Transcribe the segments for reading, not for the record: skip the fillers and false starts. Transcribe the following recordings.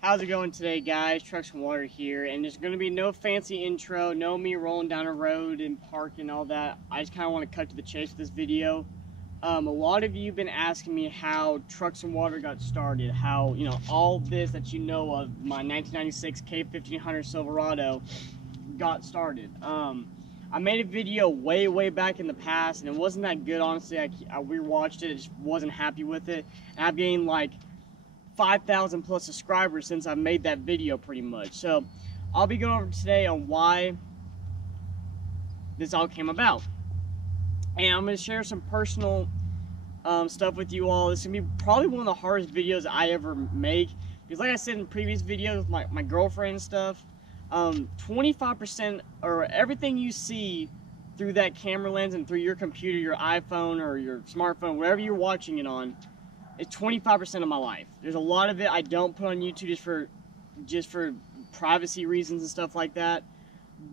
How's it going today, guys? Trucks and Water here, and there's going to be no fancy intro, no me rolling down a road and parking and all that. I just kind of want to cut to the chase with this video. A lot of you have been asking me how Trucks and Water got started, how, all this that you know of my 1996 K1500 Silverado got started. I made a video way back in the past, and it wasn't that good, honestly. I rewatched it, just wasn't happy with it, and I've gained like 5,000 plus subscribers since I made that video pretty much. So I'll be going over today on why this all came about. And I'm going to share some personal stuff with you all. This is going to be probably one of the hardest videos I ever make. Because like I said in previous videos with my girlfriend and stuff, 25% or everything you see through that camera lens and through your computer, your iPhone or your smartphone, wherever you're watching it on, it's 25% of my life. There's a lot of it I don't put on YouTube just for privacy reasons and stuff like that.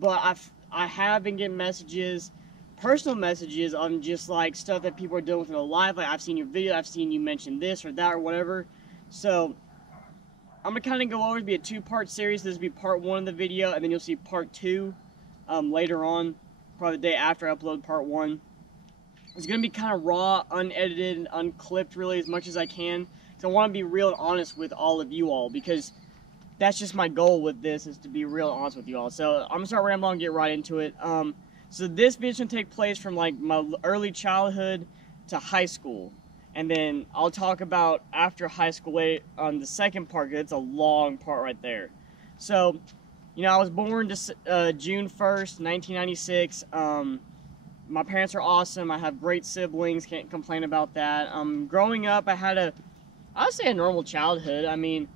But I have been getting messages, personal messages on just like stuff that people are doing with their life. Like, I've seen your video, I've seen you mention this or that or whatever. So I'm gonna kind of go over. It'll be a two-part series. This will be part one of the video, and then you'll see part two later on, probably the day after I upload part one. It's going to be kind of raw, unedited, and unclipped really as much as I can. So I want to be real and honest with all of you all, because that's just my goal with this, is to be real and honest with you all. So I'm going to start rambling and get right into it. So this video is going to take place from like my early childhood to high school. And then I'll talk about after high school on the second part, because it's a long part right there. So, I was born June 1st, 1996. My parents are awesome. I have great siblings. Can't complain about that. Growing up, I would say a normal childhood. I mean,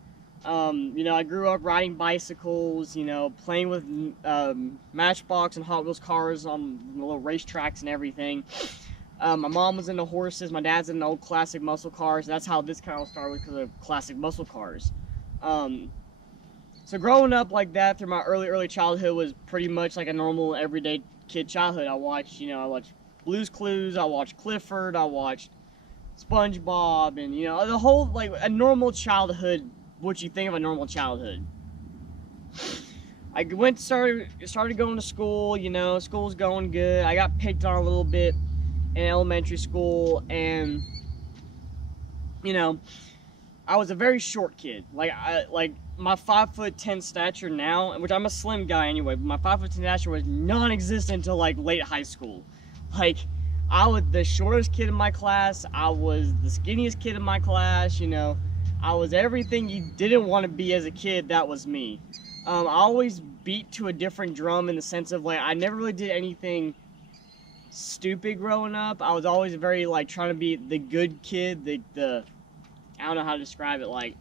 I grew up riding bicycles, playing with Matchbox and Hot Wheels cars on little racetracks and everything. My mom was into horses. My dad's into old classic muscle cars. That's how this kind of started, because of classic muscle cars. So growing up like that through my early childhood was pretty much like a normal everyday kid childhood. I watched Blue's Clues, I watched Clifford, I watched SpongeBob, and the whole, like, a normal childhood, what you think of a normal childhood. I started going to school, school's going good. I got picked on a little bit in elementary school, and I was a very short kid. Like my 5'10" stature now, which I'm a slim guy anyway, but my 5'10" stature was non-existent until like late high school. Like, I was the shortest kid in my class, I was the skinniest kid in my class, I was everything you didn't want to be as a kid. That was me. I always beat to a different drum, in the sense of, like, I never really did anything stupid growing up. I was always very, like, trying to be the good kid, the I don't know how to describe it, like,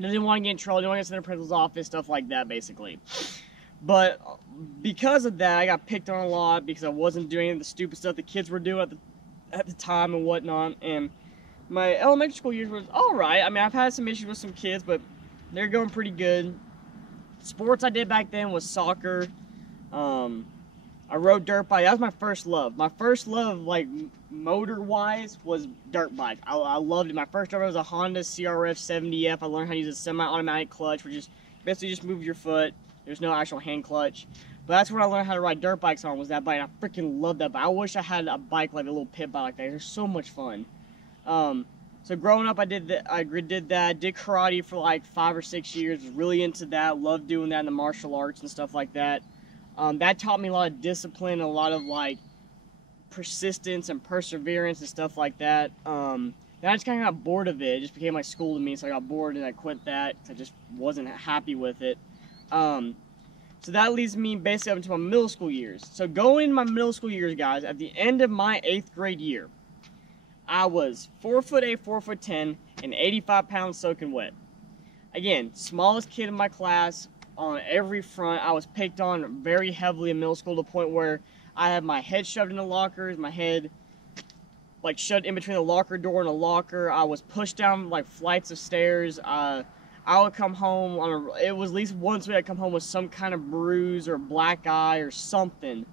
didn't want to get in trouble, didn't want to get to the principal's office, stuff like that, basically. But because of that, I got picked on a lot, because I wasn't doing any of the stupid stuff the kids were doing at the time and whatnot. And my elementary school years was alright. I mean, I've had some issues with some kids, but they're going pretty good. Sports I did back then was soccer. I rode dirt bike. That was my first love. My first love, like, motor-wise, was dirt bike. I loved it. My first driver was a Honda CRF 70F. I learned how to use a semi-automatic clutch, which is basically just move your foot. There's no actual hand clutch. But that's when I learned how to ride dirt bikes on, was that bike. I freaking loved that bike. I wish I had a bike, like a little pit bike like that. They're so much fun. So growing up, I did that. Did karate for like 5 or 6 years. Was really into that. Loved doing that in the martial arts and stuff like that. That taught me a lot of discipline, a lot of, like, persistence and perseverance and stuff like that. Then I just kind of got bored of it. It just became like school to me, so I got bored and I quit that, because I just wasn't happy with it. So that leads me basically up into my middle school years. So going into my middle school years, guys, at the end of my 8th grade year, I was 4'8", 4'10", and 85 pounds soaking wet. Again, smallest kid in my class on every front. I was picked on very heavily in middle school, to the point where I had my head shoved in the lockers, my head like shoved in between the locker door and a locker. I was pushed down like flights of stairs. I would come home it was at least once week I'd come home with some kind of bruise or black eye or something.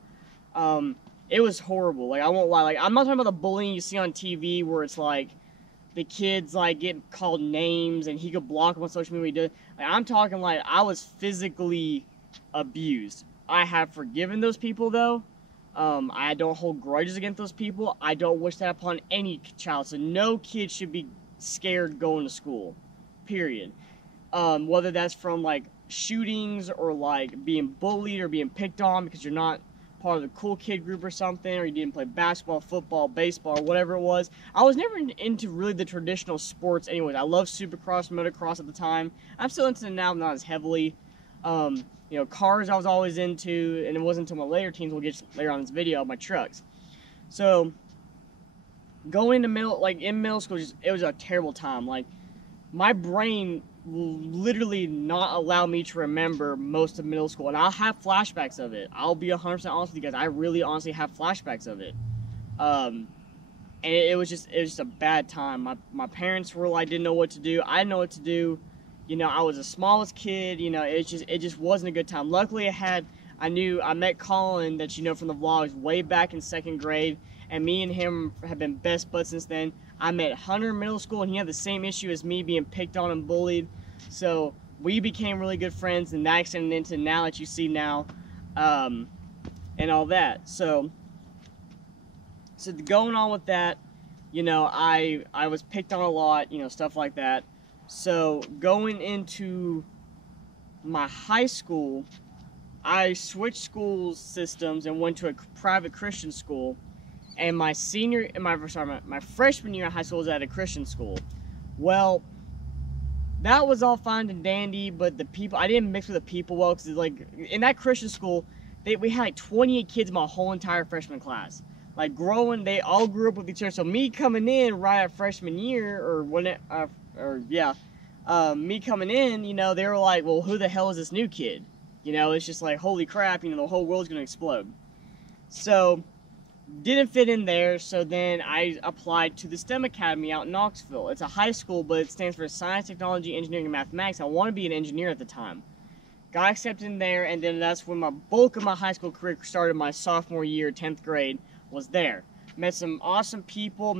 It was horrible. Like, I won't lie. Like, I'm not talking about the bullying you see on TV, where it's like the kids like get called names and he could block them on social media. Like, I'm talking like I was physically abused. I have forgiven those people though. I don't hold grudges against those people. I don't wish that upon any child. So no kid should be scared going to school. Period. Whether that's from like shootings or like being bullied or being picked on because you're not part of the cool kid group or something, or you didn't play basketball, football, baseball, whatever it was. I was never into really the traditional sports anyways. I loved supercross, motocross at the time. I'm still into it now, not as heavily. You know, cars I was always into, and it wasn't until my later teens, we'll get to later on in this video, my trucks. So, going to in middle school, it was a terrible time. Like, my brain will literally not allow me to remember most of middle school, and I'll have flashbacks of it. I'll be 100% honest with you guys. I really honestly have flashbacks of it. And it was just a bad time. My parents were like, didn't know what to do. I didn't know what to do. You know, I was the smallest kid. You know, it just wasn't a good time. Luckily, I met Colin, that you know from the vlogs, way back in 2nd grade, and me and him have been best buds since then. I met Hunter in middle school, and he had the same issue as me, being picked on and bullied. So we became really good friends, and that extended into now that you see now, and all that. So going on with that, you know, I was picked on a lot, you know, stuff like that. So going into my high school, I switched school systems and went to a private Christian school. And my freshman year of high school was at a Christian school. Well, that was all fine and dandy, but I didn't mix with the people well, because like in that Christian school, we had like 28 kids in my whole entire freshman class. Like they all grew up with each other. So me coming in right at freshman year, me coming in, you know, they were like, well, who the hell is this new kid? You know, it's just like, holy crap, you know, the whole world's gonna explode. So, didn't fit in there, so then I applied to the STEM Academy out in Knoxville. It's a high school, but it stands for Science, Technology, Engineering, and Mathematics. I wanted to be an engineer at the time. Got accepted in there, and then that's when my bulk of my high school career started. My sophomore year, 10th grade, was there. Met some awesome people,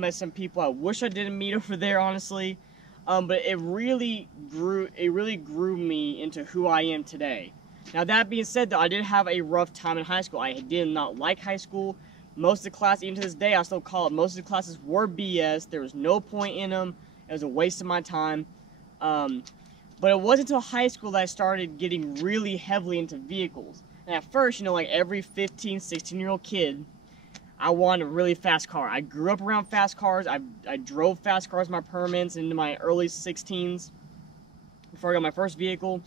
I wish I didn't meet over there, honestly. But it really grew me into who I am today. Now that being said though, I did have a rough time in high school. I did not like high school. Most of the class, even to this day, I still call it, most of the classes were BS. There was no point in them. It was a waste of my time. But it wasn't until high school that I started getting really heavily into vehicles. And at first, you know, like every 15, 16-year-old kid, I wanted a really fast car. I grew up around fast cars. I drove fast cars, my permits, into my early 16s before I got my first vehicle.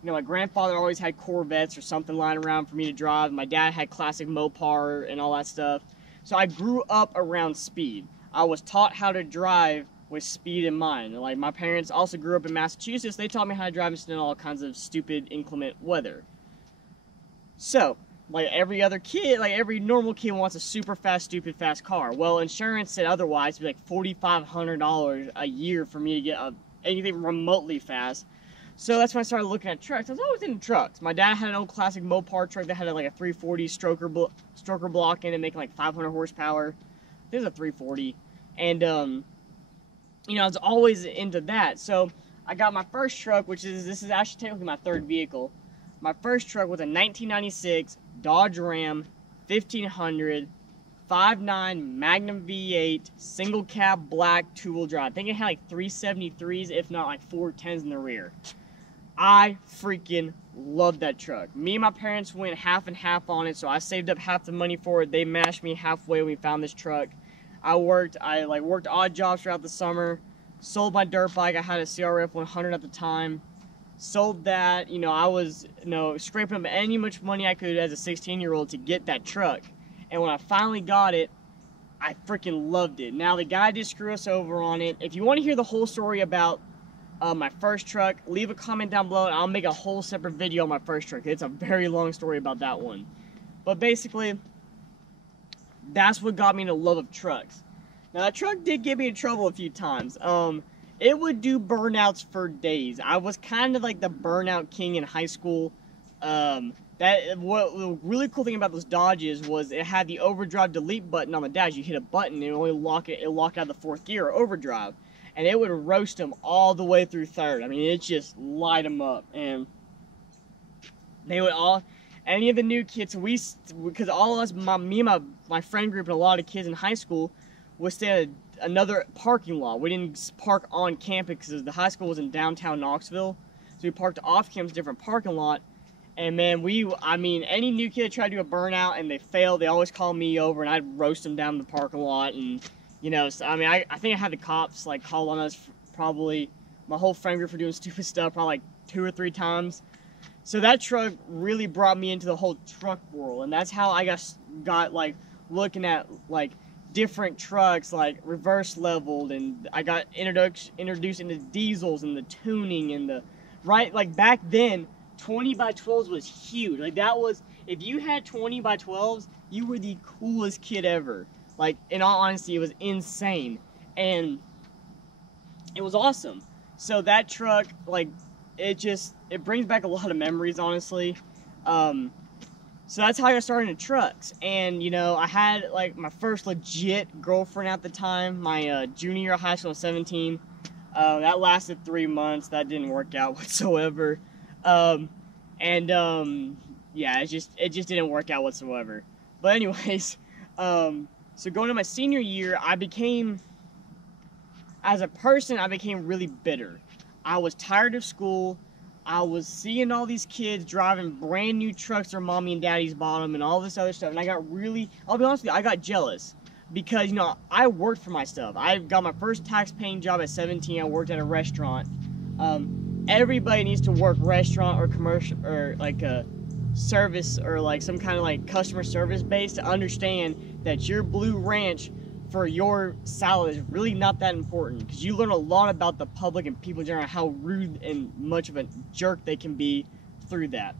You know, my grandfather always had Corvettes or something lying around for me to drive. My dad had classic Mopar and all that stuff. So I grew up around speed. I was taught how to drive with speed in mind. Like, my parents also grew up in Massachusetts. They taught me how to drive in all kinds of stupid, inclement weather. So, like every other kid, like every normal kid wants a super fast, stupid fast car. Well, insurance said otherwise. It'd be like $4,500 a year for me to get anything remotely fast. So that's when I started looking at trucks. I was always into trucks. My dad had an old classic Mopar truck that had like a 340 stroker block in it, making like 500 horsepower. There's a 340. And, you know, I was always into that. So I got my first truck, this is actually technically my third vehicle. My first truck was a 1996 Dodge Ram 1500 5.9 Magnum V8 single cab black two-wheel drive. I think it had like 373s, if not like 410s in the rear. I freaking loved that truck. Me and my parents went half and half on it, so I saved up half the money for it. They matched me halfway when we found this truck. I worked odd jobs throughout the summer, sold my dirt bike. I had a CRF 100 at the time. Sold that. You know, I was, you know, scraping up any much money I could as a 16-year-old to get that truck. And when I finally got it, I freaking loved it. Now, the guy did screw us over on it. If you want to hear the whole story about my first truck, leave a comment down below and I'll make a whole separate video on my first truck. It's a very long story about that one. But basically, that's what got me into love of trucks. Now, that truck did get me in trouble a few times. It would do burnouts for days. I was kind of like the burnout king in high school. The really cool thing about those Dodges was it had the overdrive delete button on the dash. You hit a button and it only lock it out of the fourth gear or overdrive. and it would roast them all the way through third. I mean, it just light them up, and they would all, any of the new kids, because all of us, me and my friend group and a lot of kids in high school would stay at another parking lot. We didn't park on campus because the high school was in downtown Knoxville, so we parked off campus, different parking lot. And man, I mean, any new kid tried to do a burnout and they failed, they always call me over and I'd roast them down in the parking lot. And you know, so, I mean, I think I had the cops like call on us probably, my whole friend group, for doing stupid stuff probably like 2 or 3 times. So that truck really brought me into the whole truck world, and that's how I got like looking at like different trucks, like reverse leveled, and I got introduced into diesels and the tuning and the like back then 20 by 12s was huge. Like that was, if you had 20 by 12s, you were the coolest kid ever. Like, in all honesty, it was insane, and it was awesome. So that truck, like, it brings back a lot of memories, honestly. So that's how I got started in trucks. And, you know, I had, like, my first legit girlfriend at the time, my junior year of high school, 17. That lasted 3 months. That didn't work out whatsoever. Yeah, it just didn't work out whatsoever. But anyways, so going to my senior year, as a person, I became really bitter. I was tired of school. I was seeing all these kids driving brand new trucks their mommy and daddy's bought them and all this other stuff. And I got really, I'll be honest with you, I got jealous. Because, you know, I worked for my stuff. I got my first tax-paying job at 17. I worked at a restaurant. Everybody needs to work restaurant or commercial or like a service or like some kind of like customer service base to understand that your blue ranch for your salad is really not that important, because you learn a lot about the public and people in general, how rude and much of a jerk they can be through that.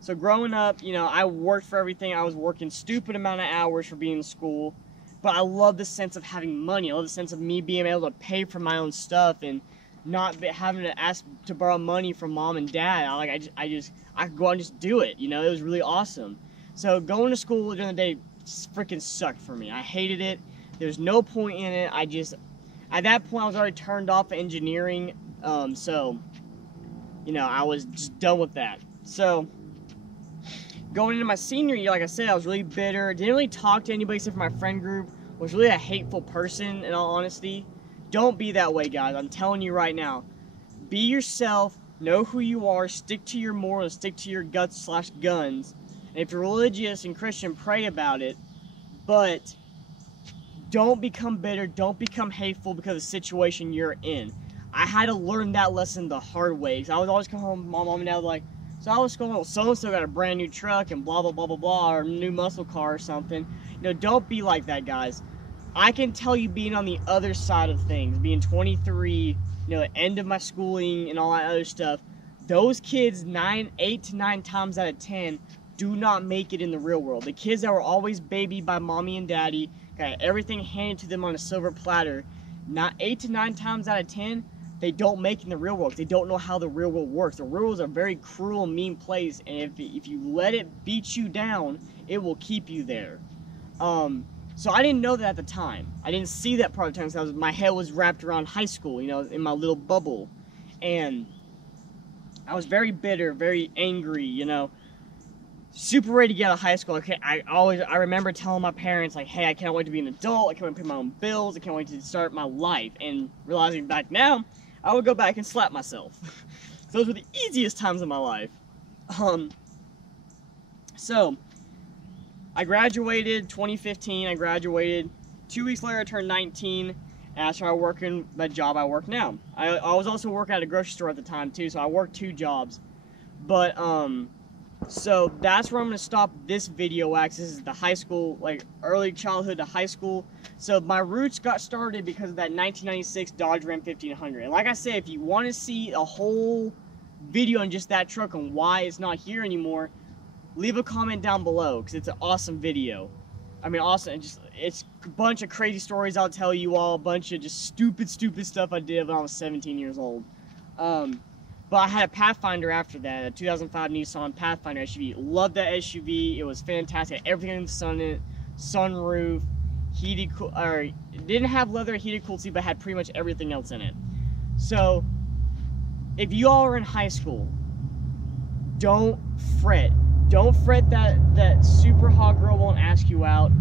So growing up, you know, I worked for everything. I was working stupid amount of hours for being in school, but I love the sense of having money. I love the sense of me being able to pay for my own stuff and not having to ask to borrow money from mom and dad. I could go out and just do it. You know, it was really awesome. So going to school during the day freaking sucked for me. I hated it. There was no point in it. At that point, I was already turned off of engineering. So, you know, I was just done with that. So going into my senior year, like I said, I was really bitter. Didn't really talk to anybody except for my friend group. Was really a hateful person, in all honesty. Don't be that way, guys. I'm telling you right now. Be yourself. Know who you are. Stick to your morals. Stick to your guts/guns. And if you're religious and Christian, pray about it. But don't become bitter. Don't become hateful because of the situation you're in. I had to learn that lesson the hard way. Because I was always coming home, my mom and dad were like, so I was going, well, so-and-so got a brand new truck and blah, blah, blah, blah, blah, or a new muscle car or something. You know, don't be like that, guys. I can tell you, being on the other side of things, being 23, you know, end of my schooling and all that other stuff, those kids 8 to 9 times out of 10 do not make it in the real world. The kids that were always babied by mommy and daddy, got everything handed to them on a silver platter, 8 to 9 times out of 10, they don't make it in the real world. They don't know how the real world works. The real world is a very cruel and mean place, and if you let it beat you down, it will keep you there. So I didn't know that at the time. I didn't see that part of the time, because my head was wrapped around high school, you know, in my little bubble. And I was very bitter, very angry, you know, super ready to get out of high school. Okay, I remember telling my parents, like, hey, I can't wait to be an adult. I can't wait to pay my own bills. I can't wait to start my life. And realizing back now, I would go back and slap myself. Those were the easiest times of my life. So I graduated 2015. I graduated 2 weeks later. I turned 19, and I started working the job I work now. I was also working at a grocery store at the time too, so I worked 2 jobs. But so that's where I'm gonna stop this video at. This is the high school, like early childhood to high school. So my roots got started because of that 1996 Dodge Ram 1500. And like I said, if you want to see a whole video on just that truck and why it's not here anymore, leave a comment down below, because it's an awesome video. I mean, awesome. It's a bunch of crazy stories I'll tell you all, a bunch of just stupid stuff I did when I was 17 years old. But I had a Pathfinder after that, a 2005 Nissan Pathfinder SUV. Loved that SUV. It was fantastic. Everything in the sun in it, sunroof. it didn't have leather heated cooled seat, but had pretty much everything else in it. So if you all are in high school, don't fret. Don't fret that super hot girl won't ask you out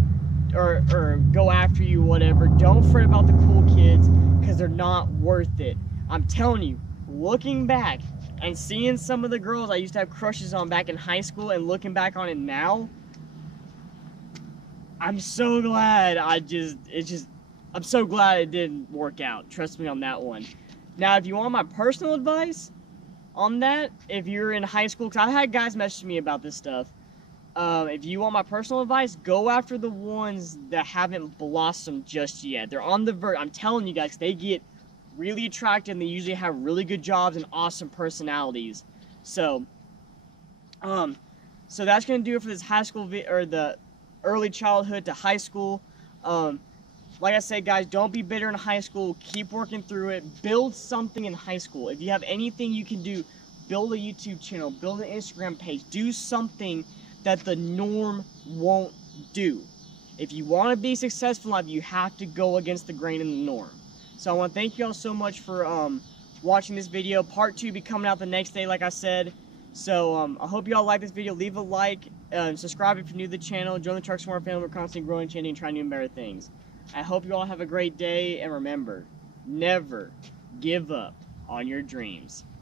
or go after you, whatever. Don't fret about the cool kids, because they're not worth it. I'm telling you, looking back and seeing some of the girls I used to have crushes on back in high school and looking back on it now, I'm so glad I'm so glad it didn't work out. Trust me on that one. Now, if you want my personal advice on that, if you're in high school, because I've had guys message me about this stuff, if you want my personal advice, go after the ones that haven't blossomed just yet. They're on the verge. I'm telling you guys, they get really attractive and they usually have really good jobs and awesome personalities. So that's gonna do it for this high school or the early childhood to high school. Like I said, guys, don't be bitter in high school. Keep working through it. Build something in high school. If you have anything you can do, build a YouTube channel, build an Instagram page, do something that the norm won't do. If you want to be successful in life, you have to go against the grain and the norm. So I want to thank you all so much for watching this video. Part 2 will be coming out the next day, like I said. So I hope you all like this video. Leave a like, subscribe if you're new to the channel, join the Truck Smart family. We're constantly growing, changing, and trying new and better things. I hope you all have a great day, and remember, never give up on your dreams.